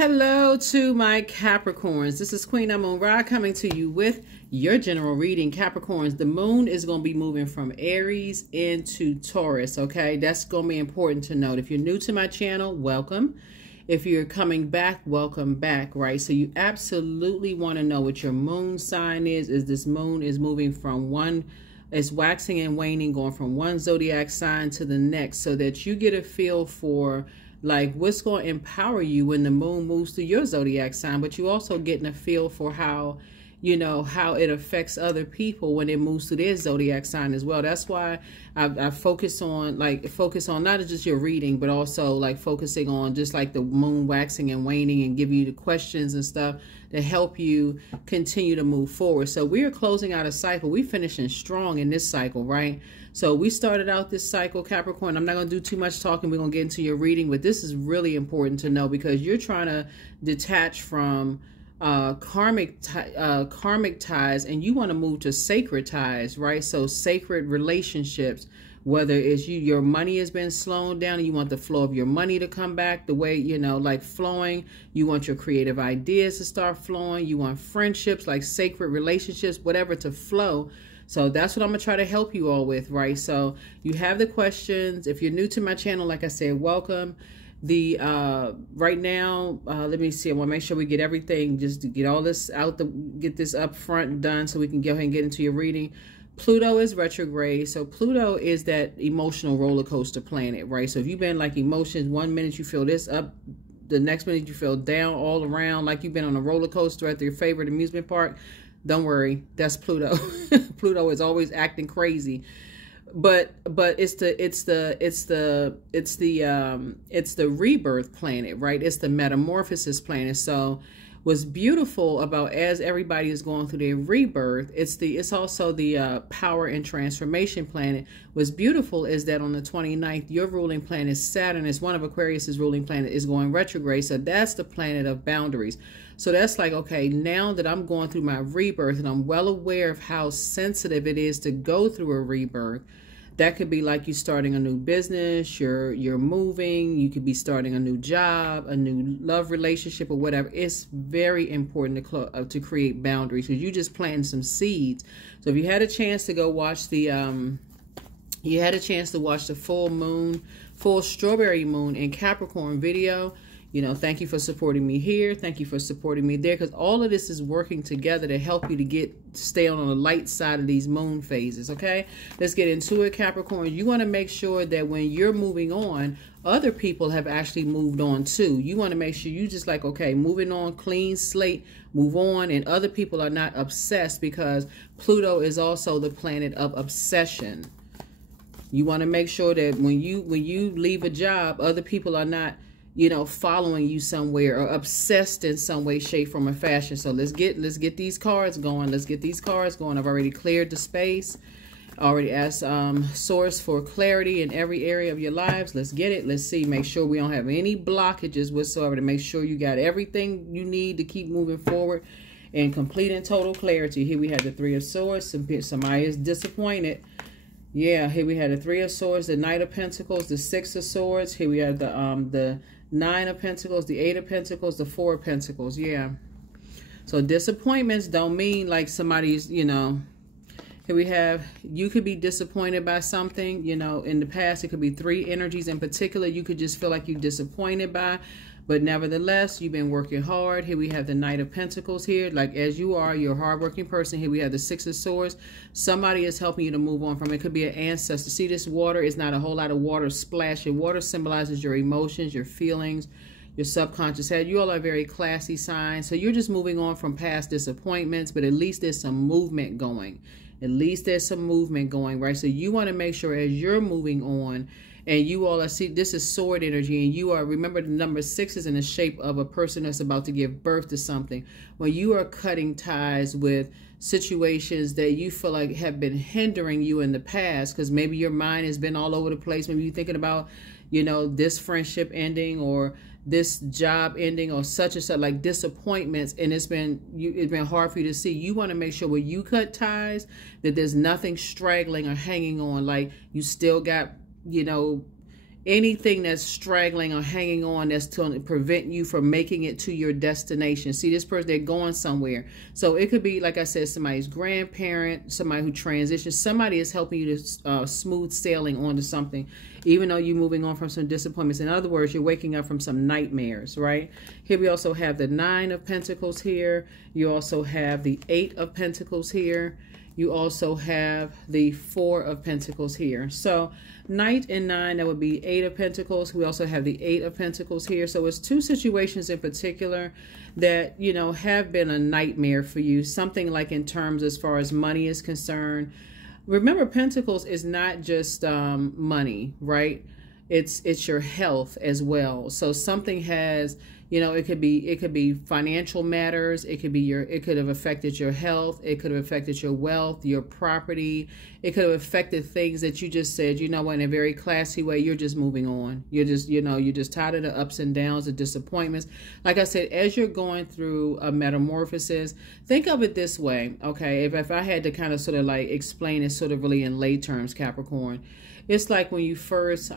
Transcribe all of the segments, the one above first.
Hello to my Capricorns. This is Queen Amun Ra coming to you with your general reading. Capricorns, the moon is going to be moving from Aries into Taurus, okay? That's going to be important to note. If you're new to my channel, welcome. If you're coming back, welcome back, right? So you absolutely want to know what your moon sign is. This moon is moving from it's waxing and waning, going from one zodiac sign to the next, so that you get a feel for like what's going to empower you when the moon moves through your zodiac sign, but you also getting a feel for how, you know, how it affects other people when it moves through their zodiac sign as well. That's why I focus on not just your reading, but also like focusing on just like the moon waxing and waning, and give you the questions and stuff to help you continue to move forward. So we are closing out a cycle. We finishing strong in this cycle, right? So we started out this cycle, Capricorn. I'm not going to do too much talking. We're going to get into your reading, but this is really important to know because you're trying to detach from karmic ties, and you want to move to sacred ties, right? So sacred relationships, whether it's your money has been slowed down and you want the flow of your money to come back the way, you know, like flowing. You want your creative ideas to start flowing. You want friendships, like sacred relationships, whatever, to flow. So that's what I'm going to try to help you all with, right? So you have the questions. If you're new to my channel, like I said, welcome. Right now, let me see. I want to make sure we get everything, just to get all this out, get this up front done so we can go ahead and get into your reading. Pluto is retrograde. So Pluto is that emotional roller coaster planet, right? So if you've been like emotions, one minute you feel this up, the next minute you feel down all around, like you've been on a roller coaster at your favorite amusement park, don't worry, that's Pluto. Pluto is always acting crazy. But it's the rebirth planet, right? It's the metamorphosis planet. So what's beautiful about, as everybody is going through their rebirth, it's also the power and transformation planet. What's beautiful is that on the 29th, your ruling planet Saturn, is one of Aquarius's ruling planet, is going retrograde. So that's the planet of boundaries. So that's like, okay, now that I'm going through my rebirth and I'm well aware of how sensitive it is to go through a rebirth. That could be like you starting a new business, you're moving, you could be starting a new job, a new love relationship, or whatever. It's very important to create boundaries, because you just planting some seeds. So if you had a chance to go watch the full strawberry moon in Capricorn video, you know, thank you for supporting me here. Thank you for supporting me there, because all of this is working together to help you to stay on the light side of these moon phases, okay? Let's get into it, Capricorn. You want to make sure that when you're moving on, other people have actually moved on too. You want to make sure you just like, okay, moving on, clean slate, move on, and other people are not obsessed, because Pluto is also the planet of obsession. You want to make sure that when you leave a job, other people are not, you know, following you somewhere or obsessed in some way, shape, form, or fashion. So let's get these cards going. Let's get these cards going. I've already cleared the space. Already asked source for clarity in every area of your lives. Let's get it. Let's see. Make sure we don't have any blockages whatsoever, to make sure you got everything you need to keep moving forward in complete and total clarity. Here we have the Three of Swords. Somebody is disappointed. Yeah, here we had the Three of Swords, the Knight of Pentacles, the Six of Swords. Here we have the Nine of Pentacles, the Eight of Pentacles, the Four of Pentacles. Yeah. So disappointments don't mean like somebody's, you know, here we have, you could be disappointed by something, you know, in the past. It could be three energies in particular you could just feel like you're disappointed by. But nevertheless, you've been working hard. Here we have the Knight of Pentacles here. Like, as you are, you're a hardworking person. Here we have the Six of Swords. Somebody is helping you to move on from it. It could be an ancestor. See, this water is not a whole lot of water splashing. Water symbolizes your emotions, your feelings, your subconscious head. You all are very classy signs. So you're just moving on from past disappointments, but at least there's some movement going. At least there's some movement going, right? So you want to make sure as you're moving on, and you all are, see, this is sword energy, and you are, remember the number 6 is in the shape of a person that's about to give birth to something. When you are cutting ties with situations that you feel like have been hindering you in the past, because maybe your mind has been all over the place. Maybe you're thinking about, you know, this friendship ending or this job ending or such and such, like disappointments, and it's been hard for you to see. You want to make sure when you cut ties that there's nothing straggling or hanging on, like you still got, you know, anything that's straggling or hanging on that's to prevent you from making it to your destination. See, this person, they're going somewhere. So it could be, like I said, somebody's grandparent, somebody who transitions, somebody is helping you to smooth sailing onto something, even though you're moving on from some disappointments. In other words, you're waking up from some nightmares, right? Here we also have the 9 of Pentacles here. You also have the 8 of Pentacles here. You also have the 4 of Pentacles here. So Knight and 9, that would be 8 of Pentacles. We also have the 8 of Pentacles here. So it's 2 situations in particular that, you know, have been a nightmare for you. Something like in terms as far as money is concerned. Remember, Pentacles is not just money, right? It's your health as well. So something has, you know, it could be financial matters. It could have affected your health. It could have affected your wealth, your property. It could have affected things that you just said, you know what, in a very classy way, you're just moving on. You're just, you know, you're just tired of the ups and downs, the disappointments. Like I said, as you're going through a metamorphosis, think of it this way, okay? If I had to kind of sort of like explain it sort of really in lay terms, Capricorn, it's like when you first,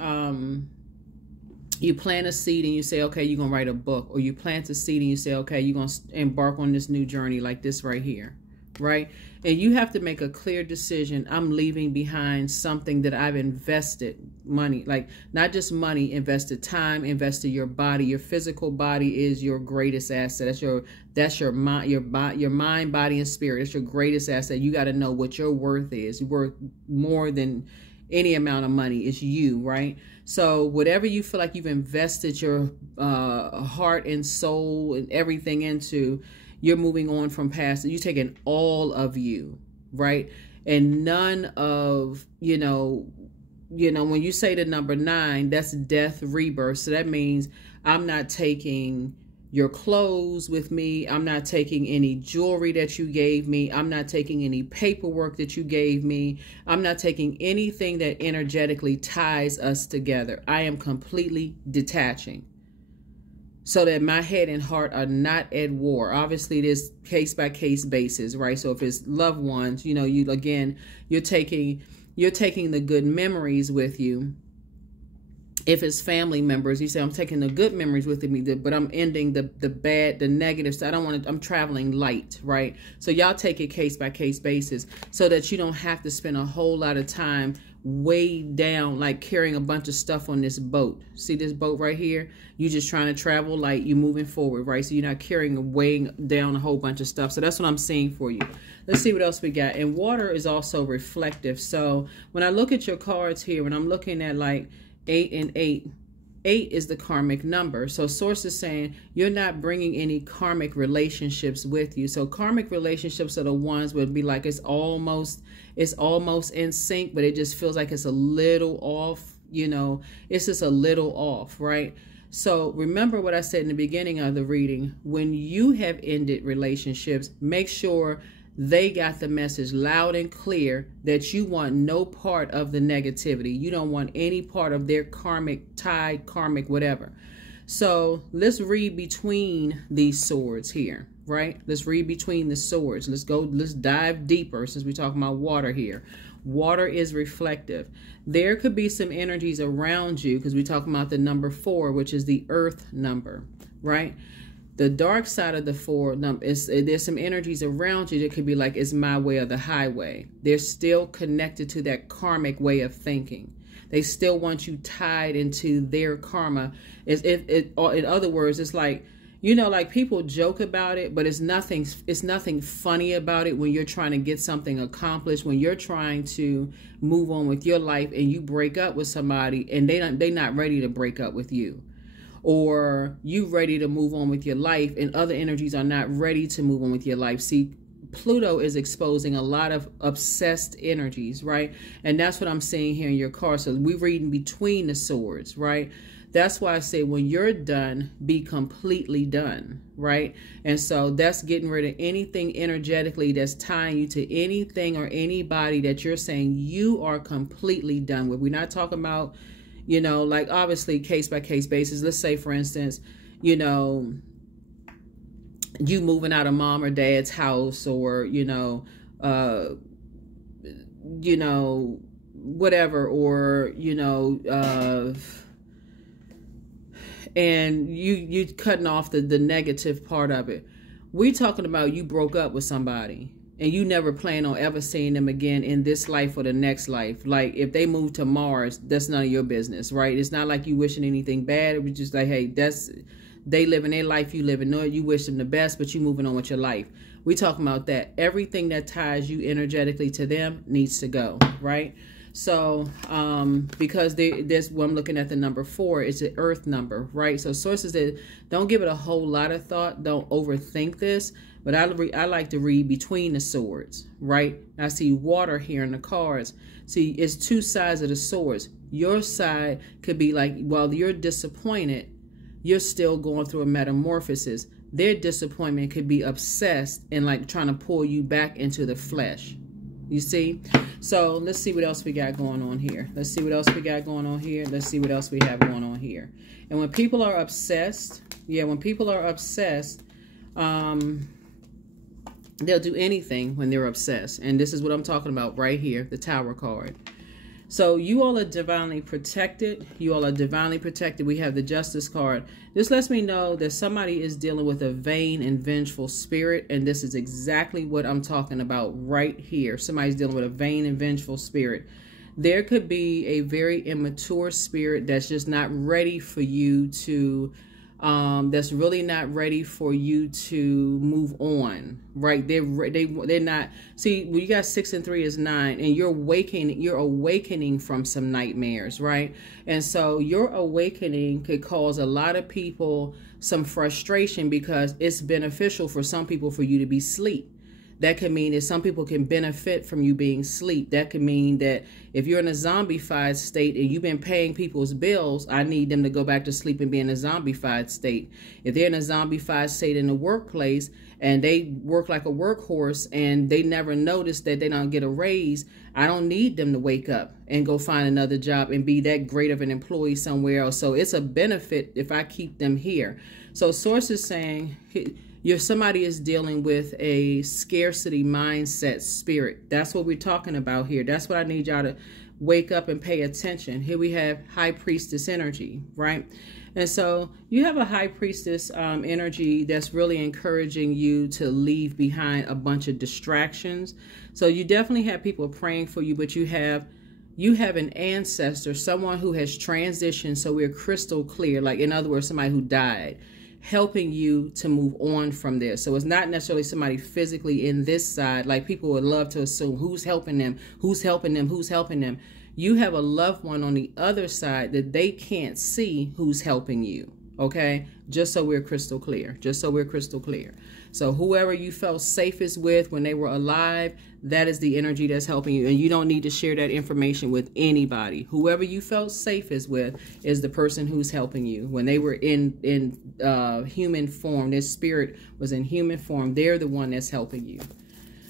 you plant a seed and you say, okay, you're going to write a book. Or you plant a seed and you say, okay, you're going to embark on this new journey like this right here, right? And you have to make a clear decision. I'm leaving behind something that I've invested money, like not just money, invested time, invested your body. Your physical body is your greatest asset. That's your mind, body, and spirit. It's your greatest asset. You got to know what your worth is. You're worth more than any amount of money. Is you, right? So whatever you feel like you've invested your heart and soul and everything into, you're moving on from past. You're taking all of you, right? And none of, you know, when you say the number 9, that's death, rebirth. So that means I'm not taking your clothes with me. I'm not taking any jewelry that you gave me. I'm not taking any paperwork that you gave me. I'm not taking anything that energetically ties us together. I am completely detaching so that my head and heart are not at war. Obviously, there's case by case basis, right? So if it's loved ones, you know, you're taking the good memories with you. If it's family members, you say, I'm taking the good memories with me, but I'm ending the bad, the negatives. So I don't want to, I'm traveling light, right? So y'all take it case by case basis so that you don't have to spend a whole lot of time way down, like carrying a bunch of stuff on this boat. See this boat right here? You just trying to travel light, you moving forward, right? So you're not carrying, weighing down a whole bunch of stuff. So that's what I'm seeing for you. Let's see what else we got. And water is also reflective. So when I look at your cards here, when I'm looking at like 8 and 8, 8 is the karmic number. So source is saying you're not bringing any karmic relationships with you. So karmic relationships are the ones where it'd be like it's almost in sync, but it just feels like it's a little off, you know, it's just a little off, right? So remember what I said in the beginning of the reading. When you have ended relationships, make sure they got the message loud and clear that you want no part of the negativity. You don't want any part of their karmic tide, karmic whatever. So let's read between these swords here, right? Let's read between the swords. Let's dive deeper since we're talking about water here. Water is reflective. There could be some energies around you because we're talking about the number 4, which is the earth number, right? The dark side of the 4 number is there's some energies around you that could be like, it's my way or the highway. They're still connected to that karmic way of thinking. They still want you tied into their karma. In other words, it's like, you know, like people joke about it, but it's nothing funny about it when you're trying to get something accomplished, when you're trying to move on with your life and you break up with somebody and they're not ready to break up with you. Or you ready to move on with your life and other energies are not ready to move on with your life. See, Pluto is exposing a lot of obsessed energies, right? And that's what I'm seeing here in your card. So we're reading between the swords, right? That's why I say when you're done, be completely done, right? And so that's getting rid of anything energetically that's tying you to anything or anybody that you're saying you are completely done with. We're not talking about, you know, like obviously case by case basis. Let's say, for instance, you know, you moving out of mom or dad's house, or, you know, whatever, or, you know, and you cutting off the negative part of it. We talking about you broke up with somebody and you never plan on ever seeing them again in this life or the next life. Like if they move to Mars, that's none of your business, right? It's not like you wishing anything bad. It was just like, hey, they living their life, you living it. You wish them the best, but you moving on with your life. We talking about that. Everything that ties you energetically to them needs to go, right? So, because there's when I'm looking at the number 4, it's an earth number, right? So sources that don't give it a whole lot of thought, don't overthink this, but I like to read between the swords, right? I see water here in the cards. See, it's 2 sides of the swords. Your side could be like, while you're disappointed, you're still going through a metamorphosis. Their disappointment could be obsessed and like trying to pull you back into the flesh. You see? So let's see what else we got going on here. Let's see what else we got going on here. Let's see what else we have going on here. And when people are obsessed, when people are obsessed, they'll do anything when they're obsessed. And this is what I'm talking about right here, the Tower card. So you all are divinely protected. You all are divinely protected. We have the Justice card. This lets me know that somebody is dealing with a vain and vengeful spirit. And this is exactly what I'm talking about right here. Somebody's dealing with a vain and vengeful spirit. There could be a very immature spirit that's just not ready for you to, that's really not ready for you to move on, right? They're not. See, when you got 6 and 3 is 9, and you're awakening from some nightmares, right? And so your awakening could cause a lot of people some frustration because it's beneficial for some people for you to be asleep. That could mean that some people can benefit from you being asleep. That could mean that if you're in a zombified state and you've been paying people's bills, I need them to go back to sleep and be in a zombified state. If they're in a zombified state in the workplace and they work like a workhorse and they never notice that they don't get a raise, I don't need them to wake up and go find another job and be that great of an employee somewhere else. So it's a benefit if I keep them here. So Source is saying, somebody is dealing with a scarcity mindset spirit. That's what we're talking about here. That's what I need y'all to wake up and pay attention. Here we have High Priestess energy, right? And so you have a High Priestess energy that's really encouraging you to leave behind a bunch of distractions. So you definitely have people praying for you, but you have an ancestor, someone who has transitioned, so we're crystal clear. Like, in other words, somebody who died, helping you to move on from there. So it's not necessarily somebody physically in this side. Like, people would love to assume who's helping them, who's helping them, who's helping them. You have a loved one on the other side that they can't see who's helping you. Okay? Just so we're crystal clear. Just so we're crystal clear. So whoever you felt safest with when they were alive, that is the energy that's helping you. And you don't need to share that information with anybody. Whoever you felt safest with is the person who's helping you. When they were in human form, their spirit was in human form, they're the one that's helping you.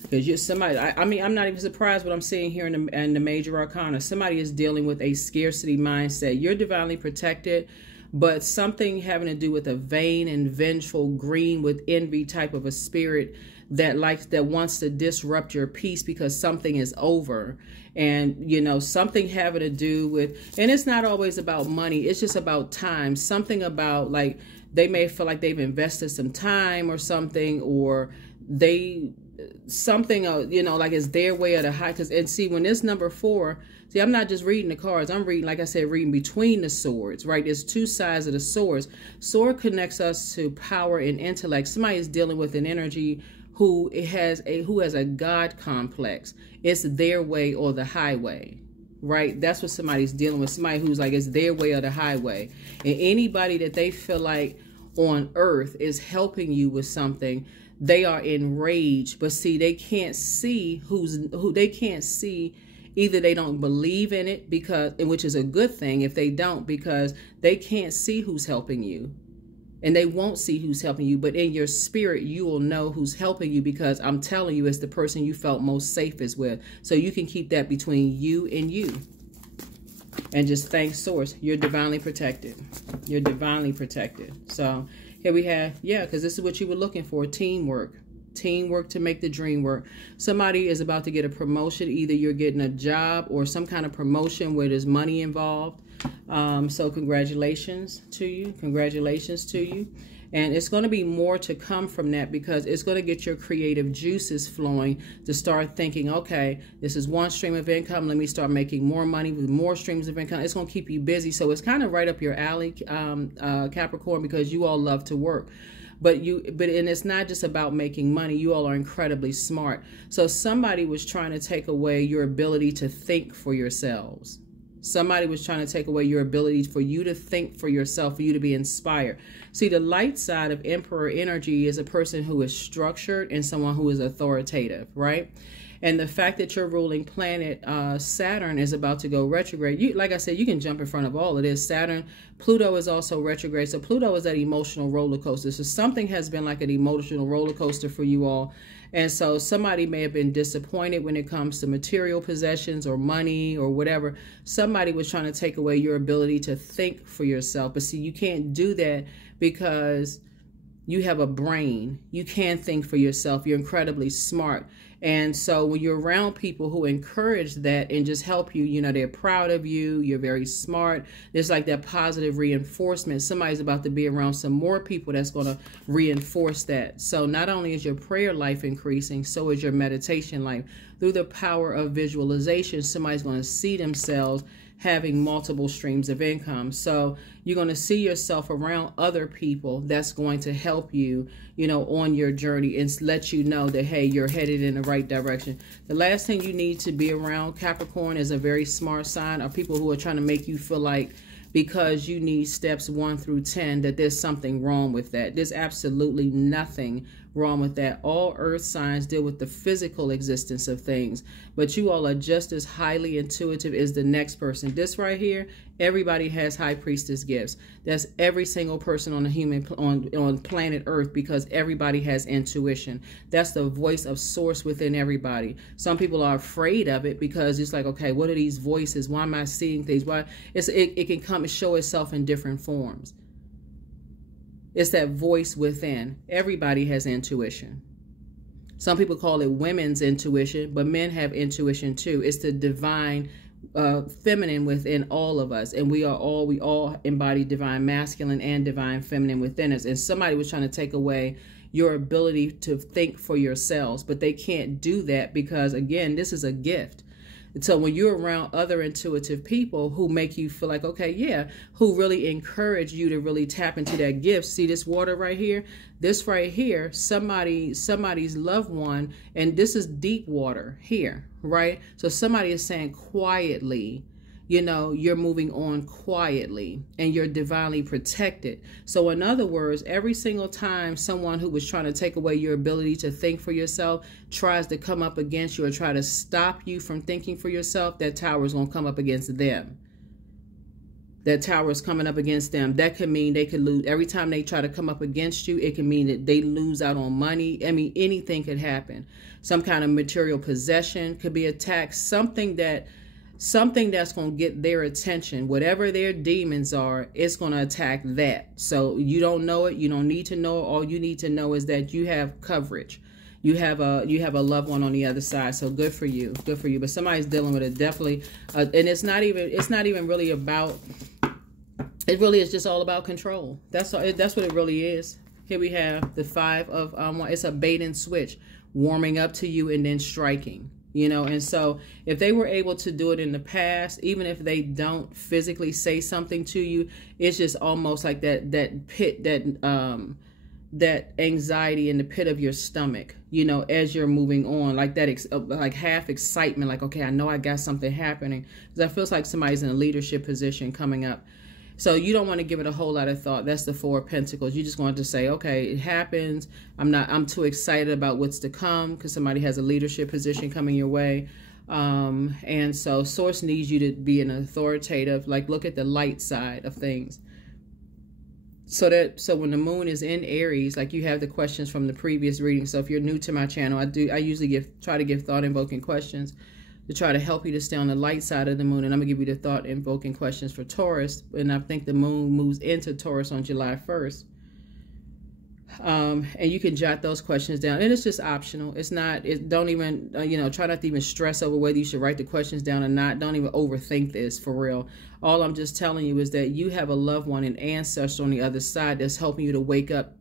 Because you're somebody, I mean, I'm not even surprised what I'm seeing here in the major arcana. Somebody is dealing with a scarcity mindset. You're divinely protected, but something having to do with a vain and vengeful, green with envy type of a spirit that wants to disrupt your peace because something is over. And, you know, something having to do with, and it's not always about money. It's just about time. Something about, like, they may feel like they've invested some time or something, or something, you know, like it's their way of the high. And see, when it's number 4, see, I'm not just reading the cards. I'm reading, like I said, reading between the swords, right? There's 2 sides of the swords. Sword connects us to power and intellect. Somebody is dealing with an energy who has a God complex. It's their way or the highway, right? That's what somebody's dealing with. Somebody who's like, it's their way or the highway. And anybody that they feel like on earth is helping you with something, they are enraged. But see, they can't see they can't see. Either they don't believe in it, which is a good thing if they don't, because they can't see who's helping you. And they won't see who's helping you, but in your spirit, you will know who's helping you, because I'm telling you, it's the person you felt most safest with. So you can keep that between you and you. And just thank Source. You're divinely protected. You're divinely protected. So here we have, because this is what you were looking for, teamwork. Teamwork to make the dream work. Somebody is about to get a promotion. Either you're getting a job or some kind of promotion where there's money involved. So congratulations to you. Congratulations to you. And it's going to be more to come from that, because it's going to get your creative juices flowing to start thinking, okay, this is one stream of income. Let me start making more money with more streams of income. It's going to keep you busy. So it's kind of right up your alley, Capricorn, because you all love to work. But it's not just about making money. You all are incredibly smart. So somebody was trying to take away your ability to think for yourselves. Somebody was trying to take away your ability for you to think for yourself, for you to be inspired. See, the light side of Emperor energy is a person who is structured and someone who is authoritative, right? And the fact that your ruling planet, Saturn, is about to go retrograde, like I said, you can jump in front of all of this. Saturn, Pluto is also retrograde. So Pluto is that emotional roller coaster. So something has been like an emotional roller coaster for you all. And so somebody may have been disappointed when it comes to material possessions or money or whatever. Somebody was trying to take away your ability to think for yourself. But see, you can't do that because you have a brain. You can think for yourself. You're incredibly smart. And so when you're around people who encourage that and just help you, you know, they're proud of you, you're very smart. There's like that positive reinforcement. Somebody's about to be around some more people that's going to reinforce that. So not only is your prayer life increasing, so is your meditation life. Through the power of visualization, somebody's going to see themselves having multiple streams of income. So you're going to see yourself around other people that's going to help you, you know, on your journey and let you know that, hey, you're headed in the right direction. The last thing you need to be around, Capricorn, is a very smart sign, or people who are trying to make you feel like because you need steps 1 through 10, that there's something wrong with that. There's absolutely nothing wrong with that. All earth signs deal with the physical existence of things, but you all are just as highly intuitive as the next person. This right here, everybody has high priestess gifts. That's every single person on the human on planet Earth, because everybody has intuition. That's the voice of source within everybody. Some people are afraid of it because it's like, okay, what are these voices? Why am I seeing things? Why it can come and show itself in different forms. It's that voice within. Everybody has intuition. Some people call it women's intuition, but men have intuition too. It's the divine feminine within all of us. And we all embody divine masculine and divine feminine within us. And somebody was trying to take away your ability to think for yourselves, but they can't do that because, again, this is a gift. So when you're around other intuitive people who make you feel like, okay, yeah, who really encourage you to really tap into that gift. See this water right here? This right here, somebody's loved one, and this is deep water here, right? So somebody is saying quietly, you know, you're moving on quietly and you're divinely protected. So in other words, every single time someone who was trying to take away your ability to think for yourself tries to come up against you or try to stop you from thinking for yourself, that tower is going to come up against them. That tower is coming up against them. That could mean they could lose. Every time they try to come up against you, it can mean that they lose out on money. I mean, anything could happen. Some kind of material possession could be attacked. Something that's going to get their attention. Whatever their demons are, it's going to attack that. So you don't know it. You don't need to know it. All you need to know is that you have coverage. You have a loved one on the other side. So good for you. Good for you. But somebody's dealing with it, definitely. And it's not even really about, it really is just all about control. That's what it really is. Here we have the 5 of, it's a bait and switch, warming up to you and then striking. You know, and so if they were able to do it in the past, even if they don't physically say something to you, it's just almost like that pit, that anxiety in the pit of your stomach, you know, as you're moving on, like that, like half excitement, like, okay, I know I got something happening. Because I feels like somebody's in a leadership position coming up. So you don't want to give it a whole lot of thought. That's the 4 of Pentacles. You just want to say, okay, it happens. I'm too excited about what's to come because somebody has a leadership position coming your way. And so Source needs you to be an authoritative, like look at the light side of things. So when the moon is in Aries, like you have the questions from the previous reading. So if you're new to my channel, I usually try to give thought invoking questions to try to help you to stay on the light side of the moon. And I'm going to give you the thought invoking questions for Taurus. And I think the moon moves into Taurus on July 1st. And you can jot those questions down, and it's just optional. It's not, don't even, try not to even stress over whether you should write the questions down or not. Don't even overthink this, for real. All I'm just telling you is that you have a loved one, an ancestor on the other side that's helping you to wake up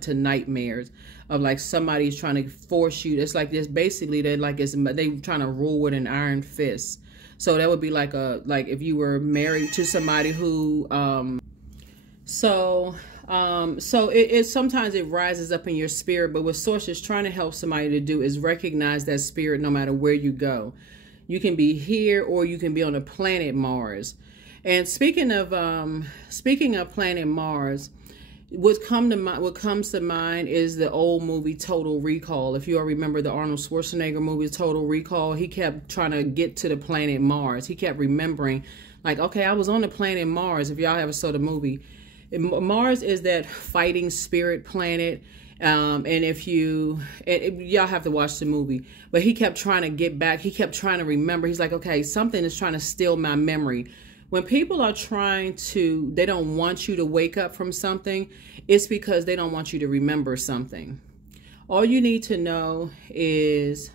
to nightmares of like somebody's trying to force you. It's like this, basically, they trying to rule with an iron fist. So that would be like if you were married to somebody who, so sometimes it rises up in your spirit, but what Source is trying to help somebody to do is recognize that spirit no matter where you go. You can be here or you can be on the planet Mars. And speaking of planet Mars, what comes to mind is the old movie Total Recall. If you all remember the Arnold Schwarzenegger movie Total Recall, he kept trying to get to the planet Mars. He kept remembering, like, okay, I was on the planet Mars. If y'all ever saw the movie, Mars is that fighting spirit planet. And y'all have to watch the movie, but he kept trying to get back. He kept trying to remember. He's like, okay, something is trying to steal my memory. When people are they don't want you to wake up from something, it's because they don't want you to remember something. All you need to know is,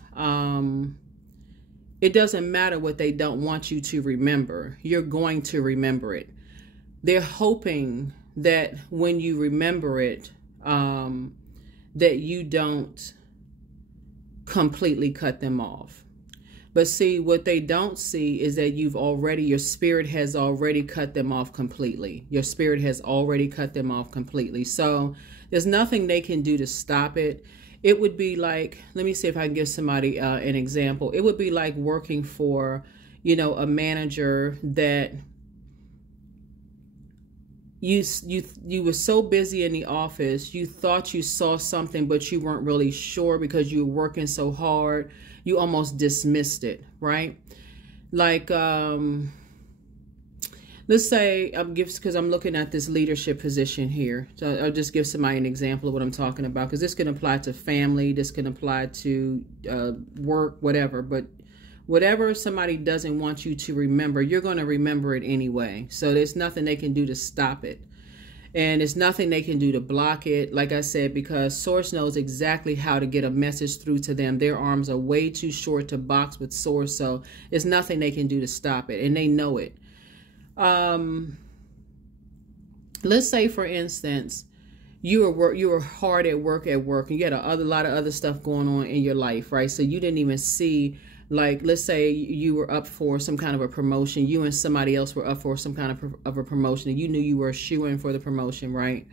it doesn't matter what they don't want you to remember. You're going to remember it. They're hoping that when you remember it, that you don't completely cut them off. But see, what they don't see is that your spirit has already cut them off completely. Your spirit has already cut them off completely. So there's nothing they can do to stop it. It would be like, let me see if I can give somebody an example. It would be like working for, a manager that you were so busy in the office, you thought you saw something, but you weren't really sure because you were working so hard. You almost dismissed it, right? Like, let's say, because I'm looking at this leadership position here. So I'll just give somebody an example of what I'm talking about, because this can apply to family, this can apply to work, whatever. But whatever somebody doesn't want you to remember, you're going to remember it anyway. So there's nothing they can do to stop it. And there's nothing they can do to block it, like I said, because Source knows exactly how to get a message through to them. Their arms are way too short to box with Source, so there's nothing they can do to stop it, and they know it. Let's say, for instance, you were hard at work, and you had a lot of other stuff going on in your life, right? So you didn't even see, like, let's say you were up for some kind of a promotion. You and somebody else were up for some kind of a promotion, and you knew you were shooing for the promotion, right?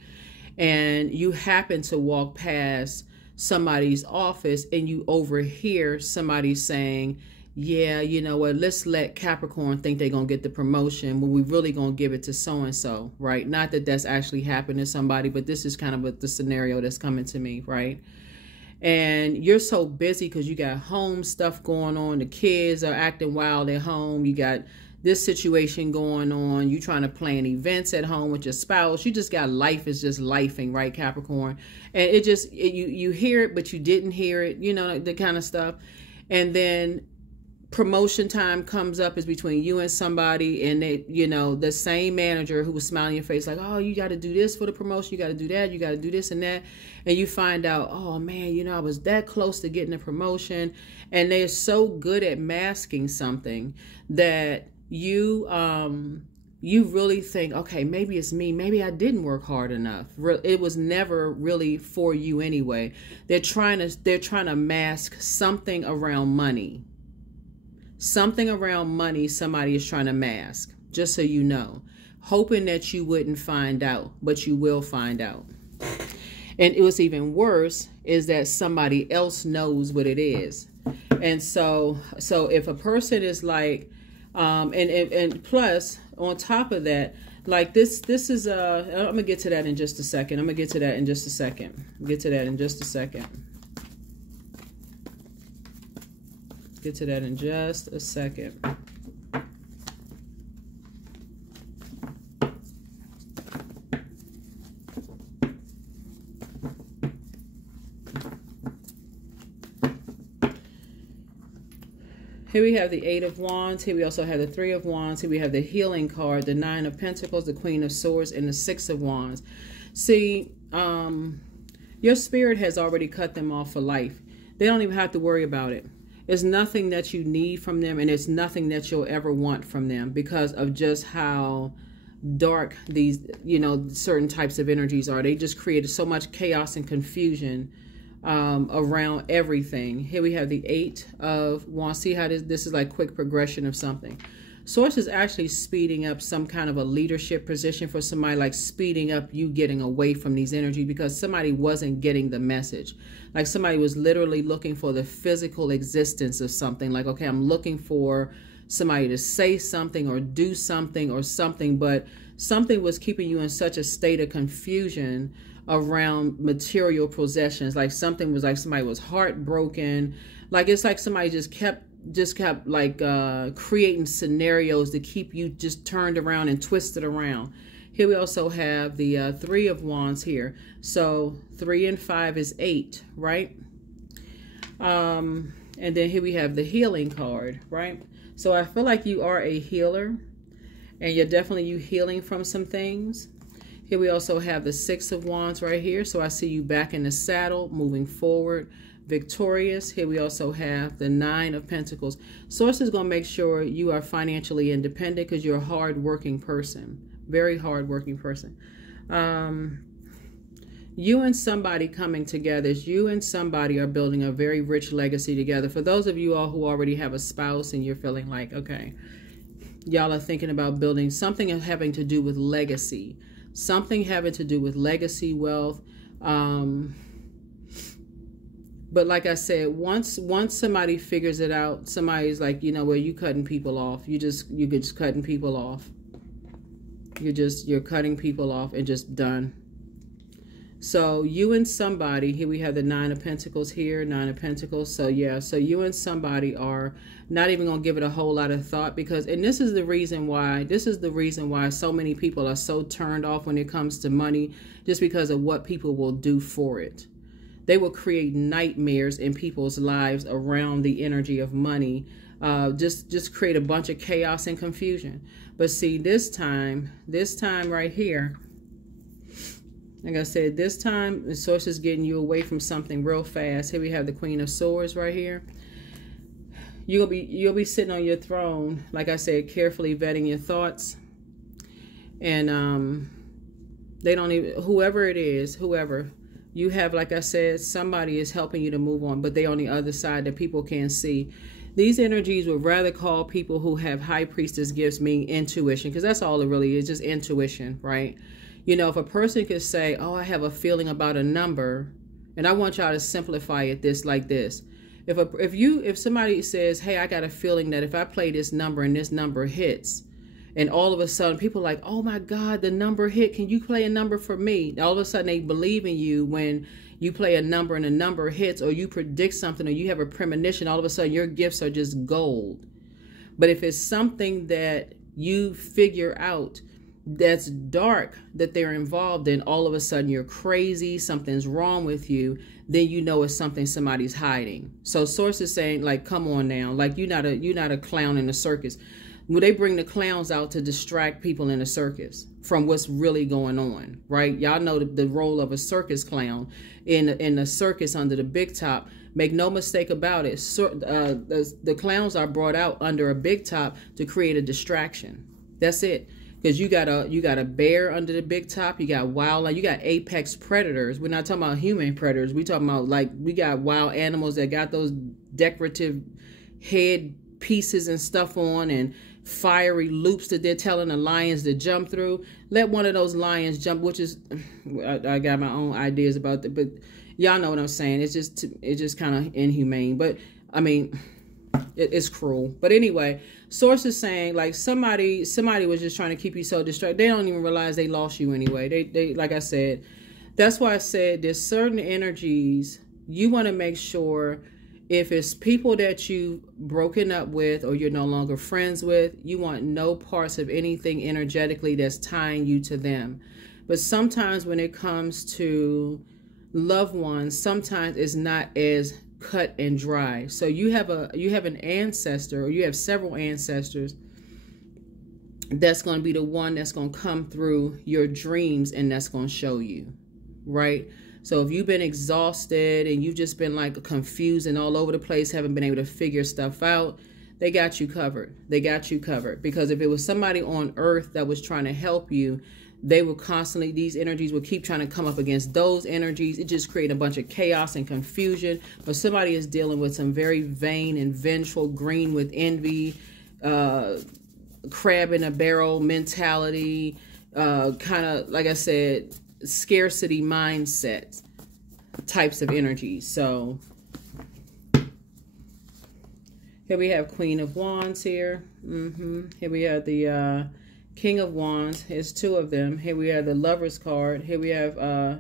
And you happen to walk past somebody's office and you overhear somebody saying, yeah, you know what, let's let Capricorn think they're going to get the promotion when we really going to give it to so-and-so, right? Not that that's actually happened to somebody, but this is kind of the scenario that's coming to me, right? And you're so busy because you got home stuff going on. The kids are acting wild at home. You got this situation going on. You trying to plan events at home with your spouse. You just got life is just lifing, right, Capricorn? And you hear it, but you didn't hear it, the kind of stuff. And then promotion time comes up is between you and somebody, and they, the same manager who was smiling in your face like, oh, you got to do this for the promotion, you got to do that, you got to do this and that, and you find out, oh man, I was that close to getting a promotion. And they're so good at masking something that you really think, okay, maybe it's me, maybe I didn't work hard enough. It was never really for you anyway. They're trying to mask something around money. Something around money somebody is trying to mask, just so you know, hoping that you wouldn't find out, but you will find out. And it was even worse is that somebody else knows what it is. And so if a person is like, and plus on top of that, like this is I'm gonna get to that in just a second. Get to that in just a second. Get to that in just a second. Here we have the Eight of Wands. Here we also have the Three of Wands. Here we have the Healing card, the Nine of Pentacles, the Queen of Swords, and the Six of Wands. See, Your spirit has already cut them off for life. They don't even have to worry about it. It's nothing that you need from them, and it's nothing that you'll ever want from them because of just how dark these, you know, certain types of energies are. They just created so much chaos and confusion around everything. Here we have the 8 of Wands. See how this is like quick progression of something. Source is actually speeding up some kind of a leadership position for somebody, like speeding up you getting away from these energies because somebody wasn't getting the message. Like somebody was literally looking for the physical existence of something. Like, okay, I'm looking for somebody to say something or do something or something, but something was keeping you in such a state of confusion around material possessions. Like something was like somebody was heartbroken. Like it's like somebody just kept like creating scenarios to keep you just turned around and twisted around. Here we also have the 3 of Wands here. So 3 and 5 is 8, right? And then here we have the healing card, right? So I feel like you are a healer, and you're definitely healing from some things. Here we also have the 6 of Wands right here. So I see you back in the saddle, moving forward, victorious. Here we also have the 9 of Pentacles. Source is going to make sure you are financially independent because you're a hard-working person. Very hard-working person. You and somebody coming together. You and somebody are building a very rich legacy together. For those of you all who already have a spouse and you're feeling like, okay, y'all are thinking about building something having to do with legacy. Something having to do with legacy, wealth. But like I said, once somebody figures it out, somebody's like, you know, where you cutting people off. You're just cutting people off. You're cutting people off and just done. So you and somebody, here we have the 9 of Pentacles here, 9 of Pentacles. So yeah, so you and somebody are not even going to give it a whole lot of thought because, and this is the reason why so many people are so turned off when it comes to money, just because of what people will do for it. They will create nightmares in people's lives around the energy of money. Just create a bunch of chaos and confusion. But see, this time right here, like I said, this time the source is getting you away from something real fast. Here we have the Queen of Swords right here. You'll be sitting on your throne, like I said, carefully vetting your thoughts. And they don't even, whoever it is, whoever you have, like I said, somebody is helping you to move on, but they on the other side that people can't see. These energies would rather call people who have high priestess gifts, meaning intuition, because that's all it really is, just intuition, right? You know, if a person could say, oh, I have a feeling about a number, and I want y'all to simplify it like this. If somebody says, hey, I got a feeling that if I play this number and this number hits, and all of a sudden people are like, oh my God, the number hit. Can you play a number for me? All of a sudden they believe in you when you play a number and a number hits, or you predict something, or you have a premonition. All of a sudden your gifts are just gold. But if it's something that you figure out that's dark that they're involved in, all of a sudden you're crazy, something's wrong with you, then you know it's something somebody's hiding. So source is saying, like, come on now, like you're not a clown in a circus. Well, they bring the clowns out to distract people in a circus from what's really going on, right? Y'all know the role of a circus clown in a circus under the big top. Make no mistake about it. The clowns are brought out under a big top to create a distraction. That's it. Because you got a bear under the big top. You got wildlife. You got apex predators. We're not talking about human predators. We're talking about, like, we got wild animals that got those decorative head pieces and stuff on, and fiery loops that they're telling the lions to jump through. Let one of those lions jump, which is, I got my own ideas about that, but y'all know what I'm saying. It's just kind of inhumane, but I mean, it's cruel. But anyway, source is saying, like, somebody was just trying to keep you so distracted. They don't even realize they lost you anyway. They like I said, that's why I said there's certain energies you want to make sure, if it's people that you've broken up with or you're no longer friends with, you want no parts of anything energetically that's tying you to them. But sometimes when it comes to loved ones, sometimes it's not as cut and dry. So you have an ancestor, or you have several ancestors that's going to be the one that's going to come through your dreams, and that's going to show you, right? So if you've been exhausted and you've just been like confused and all over the place, haven't been able to figure stuff out, they got you covered. They got you covered. Because if it was somebody on earth that was trying to help you, they will constantly, these energies will keep trying to come up against those energies. It just creates a bunch of chaos and confusion. But somebody is dealing with some very vain and vengeful, green with envy, crab in a barrel mentality, kind of, like I said, scarcity mindset types of energies. So here we have Queen of Wands here. Here we have the King of Wands. There's two of them. Here we have the Lover's card. Here we have,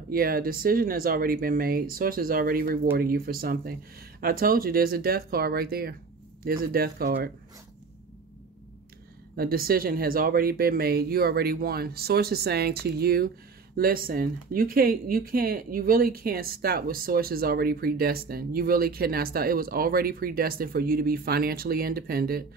yeah, a decision has already been made. Source is already rewarding you for something. I told you there's a Death card right there. There's a Death card. A decision has already been made. You already won. Source is saying to you, listen, you really can't stop what Source is already predestined. You really cannot stop. It was already predestined for you to be financially independent.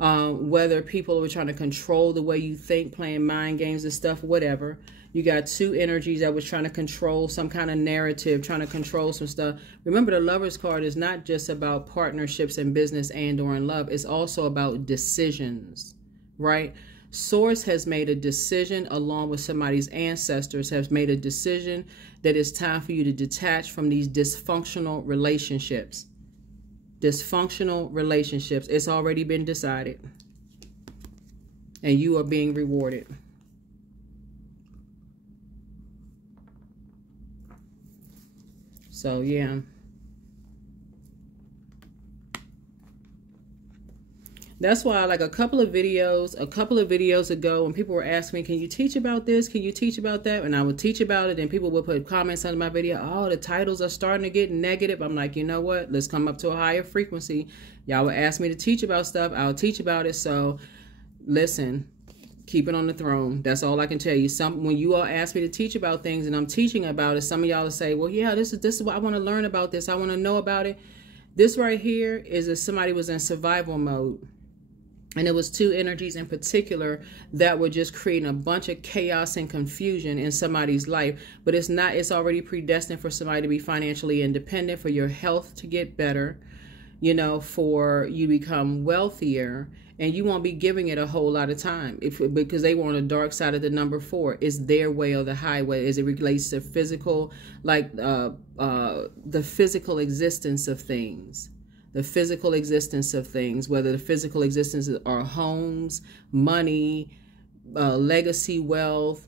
Whether people are trying to control the way you think, playing mind games and stuff, whatever. You got two energies that was trying to control some kind of narrative, trying to control some stuff. Remember, the Lover's card is not just about partnerships and business and or in love. It's also about decisions, right? Source has made a decision along with somebody's ancestors, has made a decision that it's time for you to detach from these dysfunctional relationships. Dysfunctional relationships. It's already been decided. And you are being rewarded. So, yeah. That's why, like a couple of videos ago, when people were asking me, can you teach about this? Can you teach about that? And I would teach about it, and people would put comments under my video. Oh, the titles are starting to get negative. I'm like, you know what? Let's come up to a higher frequency. Y'all would ask me to teach about stuff. I'll teach about it. So listen, keep it on the throne. That's all I can tell you. When you all ask me to teach about things and I'm teaching about it, some of y'all will say, well, yeah, this is what I want to learn about this. I want to know about it. This right here is if somebody was in survival mode. And it was two energies in particular that were just creating a bunch of chaos and confusion in somebody's life. But it's not, it's already predestined for somebody to be financially independent, for your health to get better, you know, for you to become wealthier. And you won't be giving it a whole lot of time because they were on the dark side of the number 4. It's their way or the highway as it relates to physical, like the physical existence of things. The physical existence of things, whether the physical existence are homes, money, legacy wealth,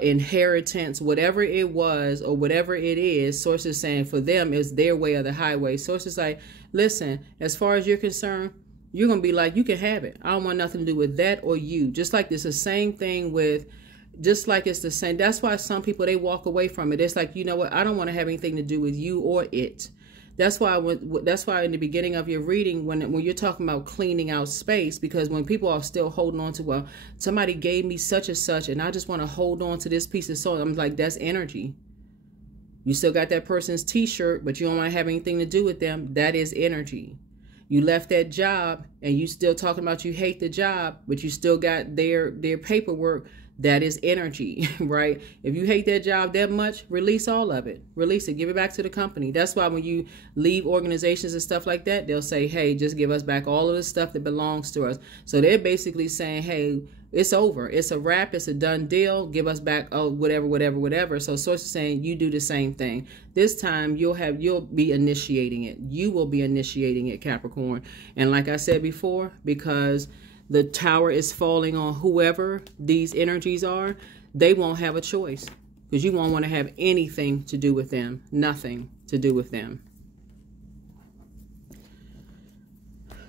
inheritance, whatever it was or whatever it is. Source is saying for them is their way or the highway. Source is like, listen, as far as you're concerned, you're going to be like, you can have it. I don't want nothing to do with that or you. Just like it's the same thing with, just like it's the same. That's why some people, they walk away from it. It's like, you know what? I don't want to have anything to do with you or it. That's why in the beginning of your reading, when you're talking about cleaning out space, because when people are still holding on to, well, somebody gave me such and such, and I just want to hold on to this piece of soul. I'm like, that's energy. You still got that person's t-shirt, but you don't want to have anything to do with them. That is energy. You left that job and you still talking about you hate the job, but you still got their paperwork. That is energy, right? If you hate that job that much, release all of it. Release it. Give it back to the company. That's why when you leave organizations and stuff like that, they'll say, hey, just give us back all of the stuff that belongs to us. So they're basically saying, hey, it's over. It's a wrap. It's a done deal. Give us back, oh, whatever. So Source is saying you do the same thing. This time you'll be initiating it. You will be initiating it, Capricorn. And like I said before, because the tower is falling on whoever these energies are, they won't have a choice because you won't want to have anything to do with them. Nothing to do with them.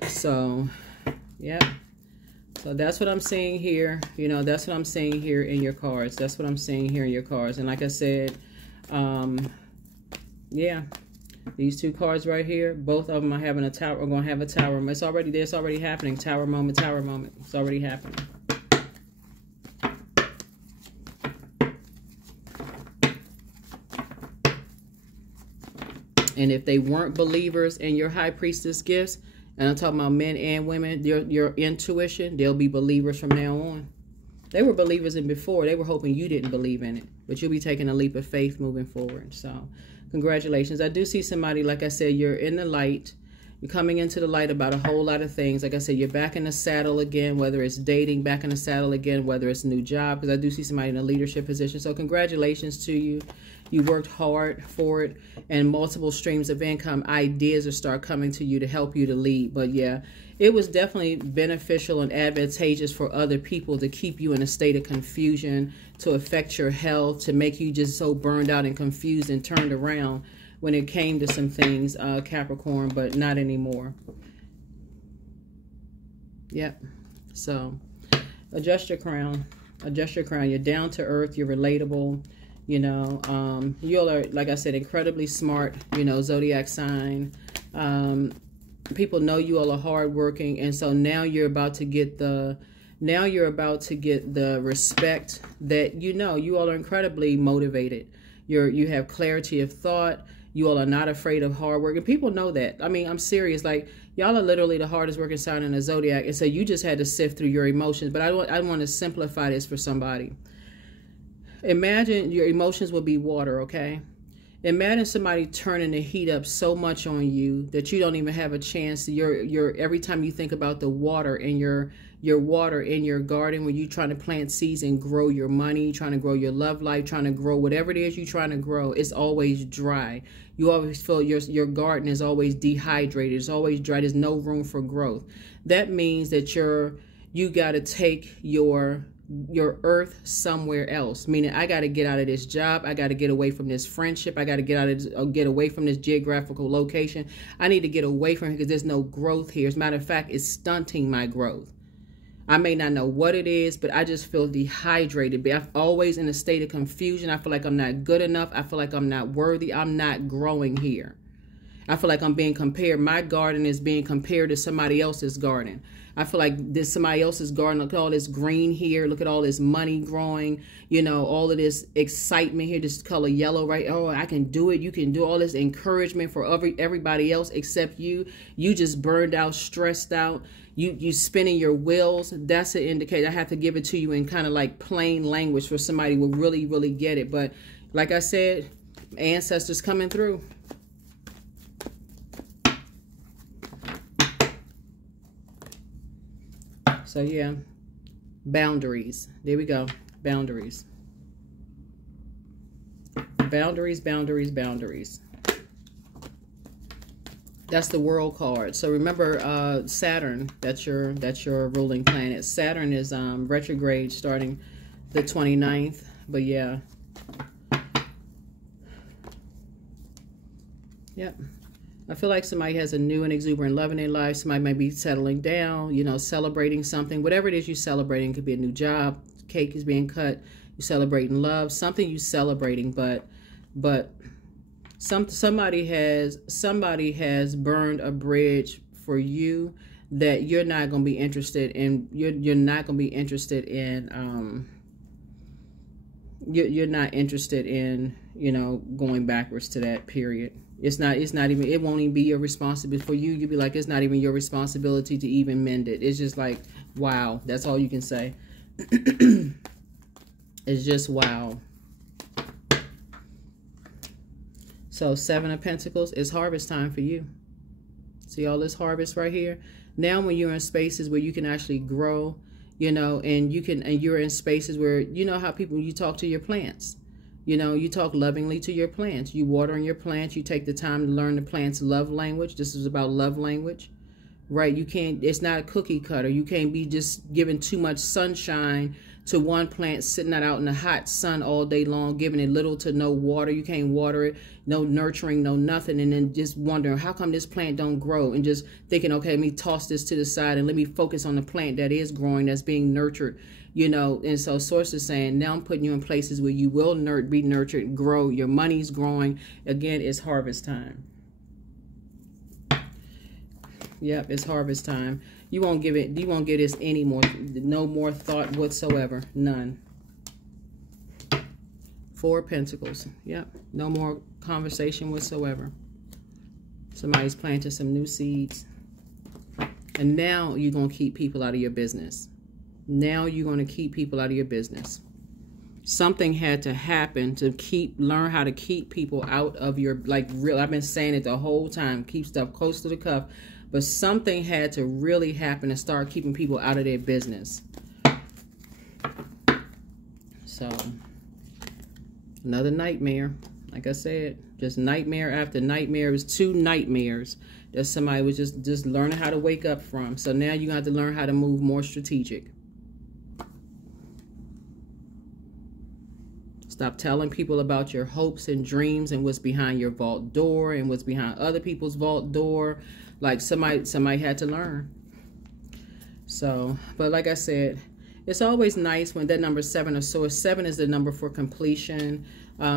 So, yeah. So that's what I'm seeing here. You know, that's what I'm seeing here in your cards. That's what I'm seeing here in your cards. And like I said, yeah. These two cards right here, both of them are having a tower, are going to have a tower. It's already happening. Tower moment, tower moment. It's already happening. And if they weren't believers in your high priestess gifts, and I'm talking about men and women, your intuition, they'll be believers from now on. They were believers in before. They were hoping you didn't believe in it. But you'll be taking a leap of faith moving forward. So congratulations. I do see somebody, like I said, you're in the light. You're coming into the light about a whole lot of things. Like I said, you're back in the saddle again, whether it's dating, back in the saddle again, whether it's a new job, because I do see somebody in a leadership position. So congratulations to you. You worked hard for it, and multiple streams of income, ideas will start coming to you to help you to lead. But yeah, it was definitely beneficial and advantageous for other people to keep you in a state of confusion, to affect your health, to make you just so burned out and confused and turned around when it came to some things, Capricorn, but not anymore. Yep. So adjust your crown. Adjust your crown. You're down to earth. You're relatable. You know, you all are, like I said, incredibly smart, you know, Zodiac sign. People know you all are hardworking. And so now you're about to get the, respect that, you know, you all are incredibly motivated. You have clarity of thought. You all are not afraid of hard work. And people know that. I mean, I'm serious. Like, y'all are literally the hardest working sign in the Zodiac. And so you just had to sift through your emotions. But I want to simplify this for somebody. Imagine your emotions will be water, okay? Imagine somebody turning the heat up so much on you that you don't even have a chance. Every time you think about the water in your water in your garden, when you're trying to plant seeds and grow your money, trying to grow your love life, trying to grow whatever it is you're trying to grow, it's always dry. You always feel your garden is always dehydrated. It's always dry. There's no room for growth. That means that you got to take your earth somewhere else, meaning I got to get out of this job. I got to get away from this friendship. I got to get away from this geographical location. I need to get away from it because there's no growth here. As a matter of fact, it's stunting my growth. I may not know what it is, but I just feel dehydrated. I'm always in a state of confusion. I feel like I'm not good enough. I feel like I'm not worthy. I'm not growing here. I feel like I'm being compared. My garden is being compared to somebody else's garden. I feel like this somebody else's garden. Look at all this green here. Look at all this money growing. You know, all of this excitement here. This color yellow, right? Oh, I can do it. You can do all this encouragement for everybody else except you. You just burned out, stressed out. You spinning your wheels. That's an indicator. I have to give it to you in kind of like plain language for somebody who will really, really get it. But like I said, ancestors coming through. So yeah, boundaries. There we go. Boundaries. Boundaries, boundaries, boundaries. That's the world card. So remember Saturn, that's your ruling planet. Saturn is retrograde starting the 29th. But yeah. Yep. I feel like somebody has a new and exuberant love in their life. Somebody might be settling down, you know, celebrating something. Whatever it is you're celebrating. It could be a new job. Cake is being cut. You're celebrating love. Something you're celebrating. But somebody has burned a bridge for you that you're not going to be interested in. You're not going to be interested in. You're not interested in, you know, going backwards to that period. It won't even be your responsibility for you. You'll be like, it's not even your responsibility to even mend it. It's just like, wow. That's all you can say. It's just wow. So 7 of Pentacles is harvest time for you. See all this harvest right here? Now when you're in spaces where you can actually grow, you know, and you're in spaces where, you know how you talk to your plants. You know, you talk lovingly to your plants. You water on your plants. You take the time to learn the plant's love language. This is about love language, right? It's not a cookie cutter. You can't be just giving too much sunshine to one plant sitting out in the hot sun all day long, giving it little to no water. You can't water it, no nurturing, no nothing. And then just wondering, how come this plant don't grow? And just thinking, okay, let me toss this to the side and let me focus on the plant that is growing, that's being nurtured. You know, and so Source is saying, now I'm putting you in places where you will be nurtured, grow, your money's growing. Again, it's harvest time. Yep, it's harvest time. You won't give this any more, no more thought whatsoever. None. 4 of Pentacles. Yep, no more conversation whatsoever. Somebody's planting some new seeds. And now you're going to keep people out of your business. Now you're going to keep people out of your business. Something had to happen to learn how to keep people out of your, like, real. I've been saying it the whole time. Keep stuff close to the cuff. But something had to really happen to start keeping people out of their business. So, another nightmare. Like I said, just nightmare after nightmare. It was 2 nightmares that somebody was just learning how to wake up from. So now you got to learn how to move more strategic. Stop telling people about your hopes and dreams and what's behind your vault door and what's behind other people's vault door. Like somebody had to learn. So, but like I said, it's always nice when that number 7 or so. 7 is the number for completion.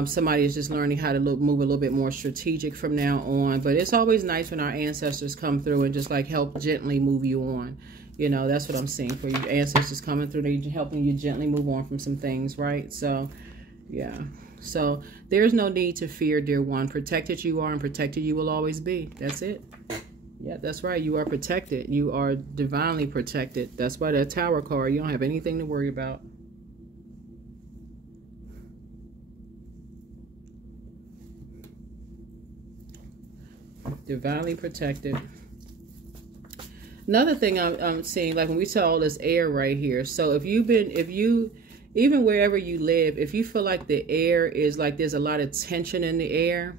Somebody is just learning how to move a little bit more strategic from now on. But it's always nice when our ancestors come through and just like help gently move you on. You know, that's what I'm seeing for you. Ancestors coming through, they're helping you gently move on from some things, right? So, yeah. So there's no need to fear, dear one. Protected you are and protected you will always be. That's it. Yeah, that's right. You are protected. You are divinely protected. That's why that Tower card, you don't have anything to worry about. Divinely protected. Another thing I'm seeing, like when we saw all this air right here. So if you, even wherever you live, if you feel like the air is like there's a lot of tension in the air,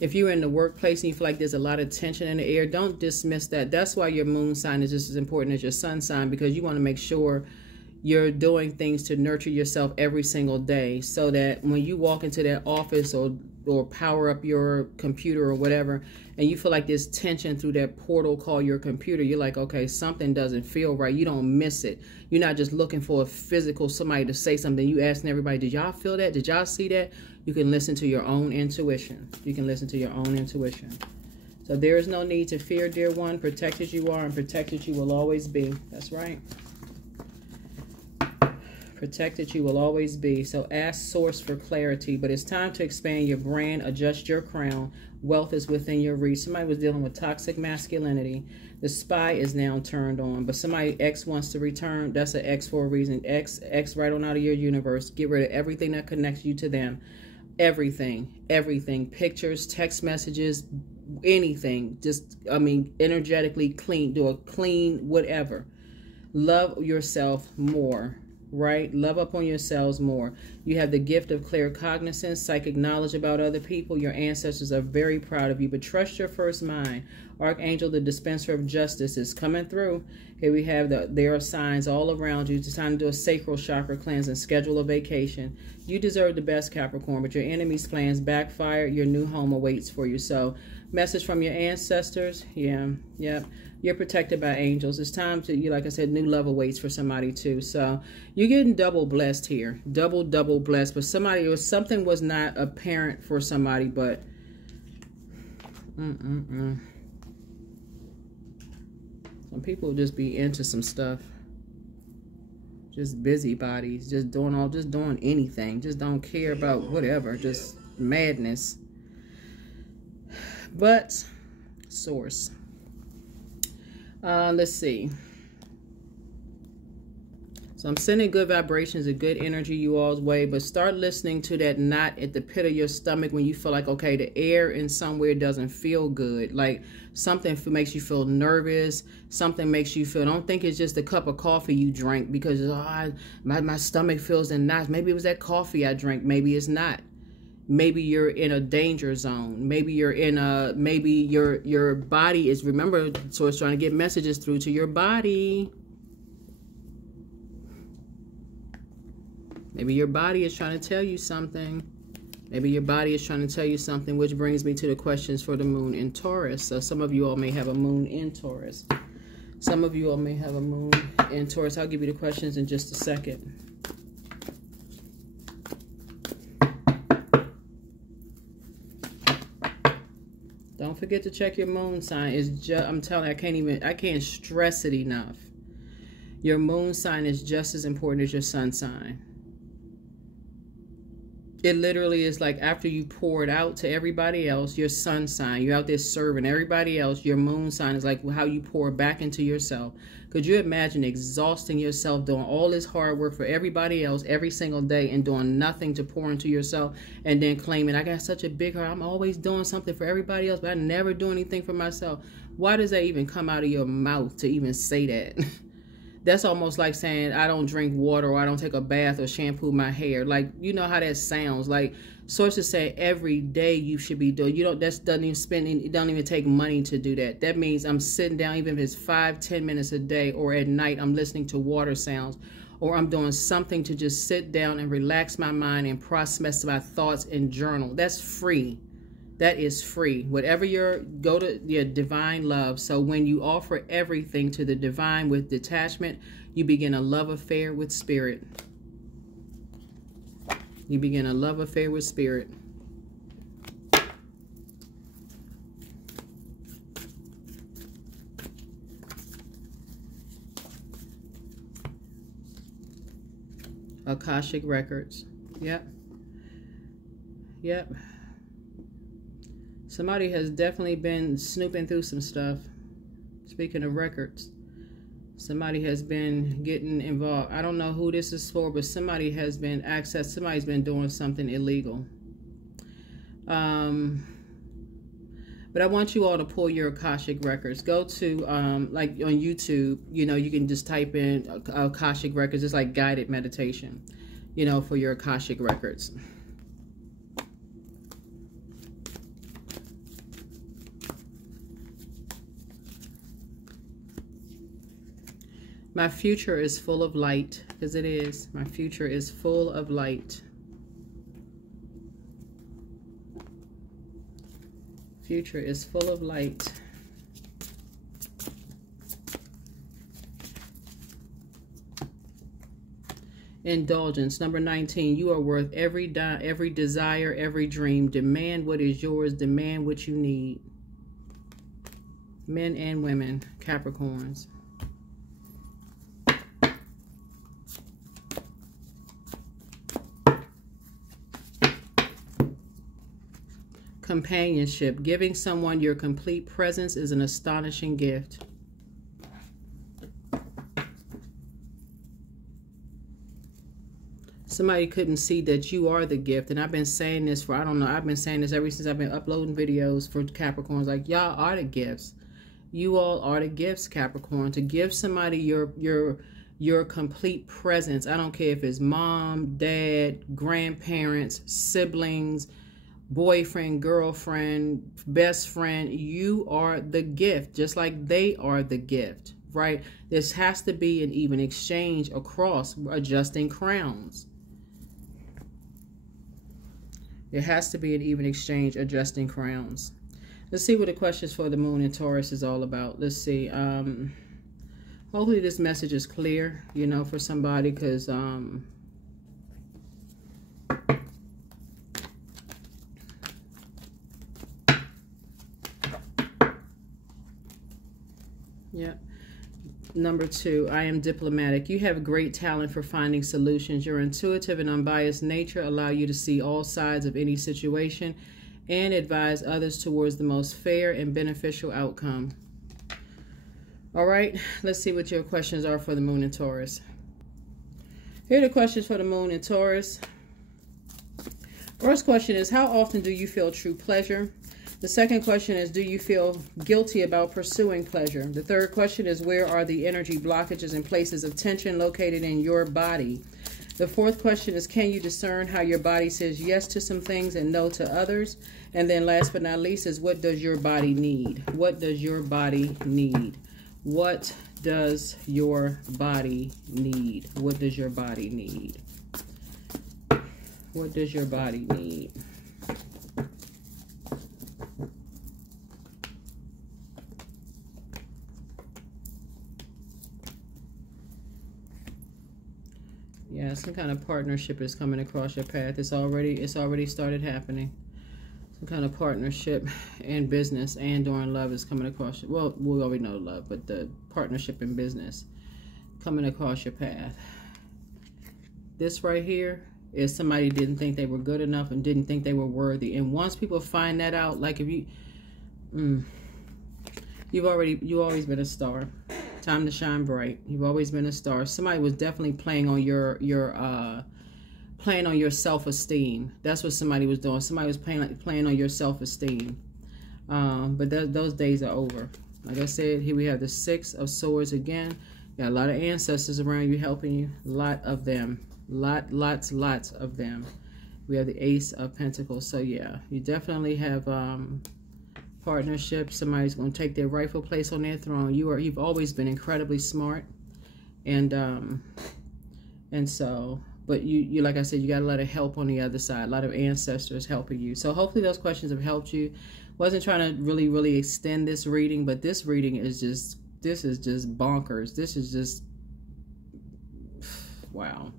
if you're in the workplace and you feel like there's a lot of tension in the air, don't dismiss that. That's why your moon sign is just as important as your sun sign, because you want to make sure you're doing things to nurture yourself every single day, so that when you walk into that office or power up your computer or whatever, and you feel like there's tension through that portal called your computer, you're like, okay, something doesn't feel right. You don't miss it. You're not just looking for a physical somebody to say something. You asking everybody, did y'all feel that? Did y'all see that? You can listen to your own intuition. You can listen to your own intuition. So there is no need to fear, dear one. Protected you are and protected you will always be. That's right. Protected you will always be. So ask source for clarity. But it's time to expand your brand, adjust your crown. Wealth is within your reach. Somebody was dealing with toxic masculinity. The spy is now turned on. But somebody, X, wants to return. That's an X for a reason. X right on out of your universe. Get rid of everything that connects you to them. Everything. Pictures, text messages, anything. Just, I mean, energetically clean. Do a clean whatever. Love yourself more. Right? Love up on yourselves more. You have the gift of clear cognizance, psychic knowledge about other people. Your ancestors are very proud of you, but trust your first mind. Archangel, the dispenser of justice, is coming through. Here we have there are signs all around you. It's time to do a sacral chakra cleanse and schedule a vacation. You deserve the best, Capricorn, but your enemy's plans backfire. Your new home awaits for you. So, message from your ancestors. Yeah. You're protected by angels. It's time to, like I said, new love awaits for somebody too. So you're getting double blessed here. Double blessed. But something was not apparent for somebody, but some people just be into some stuff. Just busybodies, just doing anything. Just don't care about whatever. Just madness. But source. Let's see. So I'm sending good vibrations and good energy you all's way, but start listening to that knot at the pit of your stomach when you feel like, okay, the air in somewhere doesn't feel good. Like something makes you feel nervous. Something makes you feel, don't think it's just a cup of coffee you drank because my stomach feels in knots. Maybe it was that coffee I drank. Maybe it's not. Maybe you're in a danger zone. Maybe you're in maybe your body is, remember, so it's trying to get messages through to your body. Maybe your body is trying to tell you something. Maybe your body is trying to tell you something, which brings me to the questions for the moon in Taurus. So some of you all may have a moon in Taurus. Some of you all may have a moon in Taurus. I'll give you the questions in just a second. Don't forget to check your moon sign. I'm telling you, I can't stress it enough. Your moon sign is just as important as your sun sign. It literally is like after you pour it out to everybody else, your sun sign, you're out there serving everybody else, your moon sign is like how you pour back into yourself. Could you imagine exhausting yourself doing all this hard work for everybody else every single day and doing nothing to pour into yourself, and then claiming, I got such a big heart, I'm always doing something for everybody else, but I never do anything for myself. Why does that even come out of your mouth to even say that? That's almost like saying, I don't drink water, or I don't take a bath or shampoo my hair. Like, you know how that sounds. Like, sources say every day you should be doing. You don't, that doesn't even spend, it doesn't even take money to do that. That means I'm sitting down, even if it's 5-10 minutes a day, or at night I'm listening to water sounds, or I'm doing something to just sit down and relax my mind and process my thoughts and journal. That's free. That is free. Whatever go to your divine love. So when you offer everything to the divine with detachment, you begin a love affair with spirit. You begin a love affair with spirit. Akashic records. Yep. Yep. Somebody has definitely been snooping through some stuff. Speaking of records, somebody has been getting involved. I don't know who this is for, but somebody has been somebody's been doing something illegal. But I want you all to pull your Akashic records. Go to, like on YouTube, you know, you can just type in Akashic records. It's like guided meditation, you know, for your Akashic records. My future is full of light, because it is. My future is full of light. Future is full of light. Indulgence. Number 19. You are worth every desire, every dream. Demand what is yours. Demand what you need. Men and women. Capricorns. Companionship. Giving someone your complete presence is an astonishing gift. Somebody couldn't see that you are the gift. And I've been saying this for, I don't know, I've been saying this ever since I've been uploading videos for Capricorns. Like, y'all are the gifts. You all are the gifts, Capricorn. To give somebody your complete presence. I don't care if it's mom, dad, grandparents, siblings, boyfriend, girlfriend, best friend. You are the gift, just like they are the gift, right? This has to be an even exchange across, adjusting crowns. There has to be an even exchange, adjusting crowns. Let's see what the questions for the moon in Taurus is all about. Let's see. Hopefully this message is clear, you know, for somebody, because yeah. Number 2, I am diplomatic. You have great talent for finding solutions. Your intuitive and unbiased nature allow you to see all sides of any situation and advise others towards the most fair and beneficial outcome. All right, let's see what your questions are for the moon in Taurus. Here are the questions for the moon in Taurus. First question is, how often do you feel true pleasure? The second question is, do you feel guilty about pursuing pleasure? The third question is, where are the energy blockages and places of tension located in your body? The fourth question is, can you discern how your body says yes to some things and no to others? And then last but not least is, what does your body need? What does your body need? What does your body need? What does your body need? What does your body need? Yeah, some kind of partnership is coming across your path. It's already started happening. Some kind of partnership in business and during love is coming across you. Well, we already know love, but the partnership in business coming across your path. This right here is somebody didn't think they were good enough and didn't think they were worthy. And once people find that out, like if you, you've always been a star. Time to shine bright. You've always been a star. Somebody was definitely playing on your self-esteem. That's what somebody was doing. Somebody was playing on your self-esteem. But those days are over. Like I said, here we have the 6 of Swords again. Got a lot of ancestors around you helping you. A lot of them. Lots of them. We have the Ace of Pentacles. So yeah, you definitely have partnership. Somebody's going to take their rightful place on their throne. You've always been incredibly smart, and so, but you like I said, you got a lot of help on the other side, a lot of ancestors helping you. So hopefully those questions have helped you. Wasn't trying to really extend this reading, but this reading is just, this is just bonkers. This is just, wow.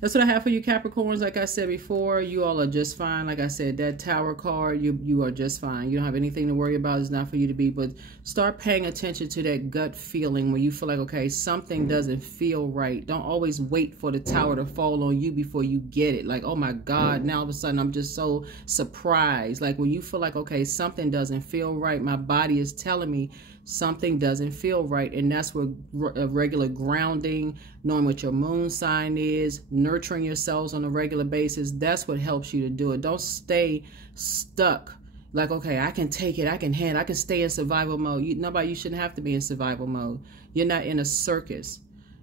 That's what I have for you, Capricorns. Like I said before, you all are just fine. Like I said, that Tower card, you are just fine. You don't have anything to worry about. It's not for you to be. But start paying attention to that gut feeling where you feel like, okay, something doesn't feel right. Don't always wait for the tower to fall on you before you get it. Like, oh my God, now all of a sudden I'm just so surprised. Like when you feel like, okay, something doesn't feel right. My body is telling me something doesn't feel right. And that's where regular grounding, knowing what your moon sign is, nurturing yourselves on a regular basis, that's what helps you to do it. Don't stay stuck like, okay, I can take it, I can handle, I can stay in survival mode. You shouldn't have to be in survival mode. You're not in a circus.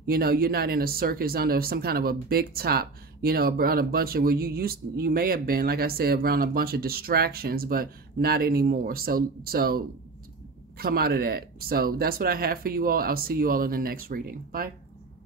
You know, you're not in a circus under some kind of a big top, you know, around a bunch of, well, you may have been, like I said, around a bunch of distractions, but not anymore. So come out of that. So that's what I have for you all. I'll see you all in the next reading. Bye.